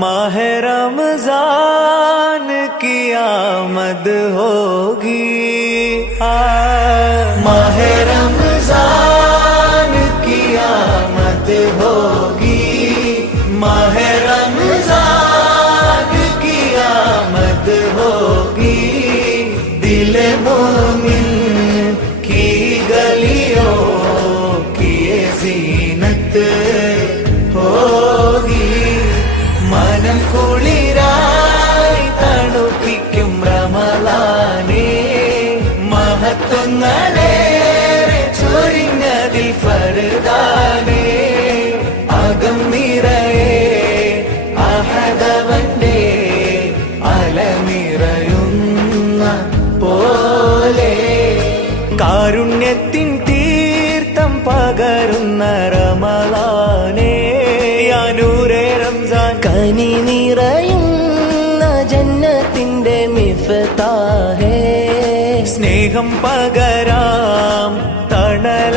माह रमजान की आमद होगी, माह रमजान की आमद होगी, माह रमजान की आमद होगी। दिल मोमिन की गलियों की ज़ीनत होगी, മനം കുളിരായി തണുപ്പിക്കും റമളാനേ, മഹത്വങ്ങളേറെ ചൊരിഞ്ഞതിൽ ഫർദാനേ, അകം നിറയെ അഹദവന്റെ അലനിറയുന്ന പോലെ, കാരുണ്യത്തിൻ തീർത്ഥം പകരുന്ന റമളാനേ, യാനൂരേ റംസാൻ കനി നിറയുന്ന ജന്നത്തിന്റെ മിഫ്താഹേ, സ്നേഹം പകരാം തണല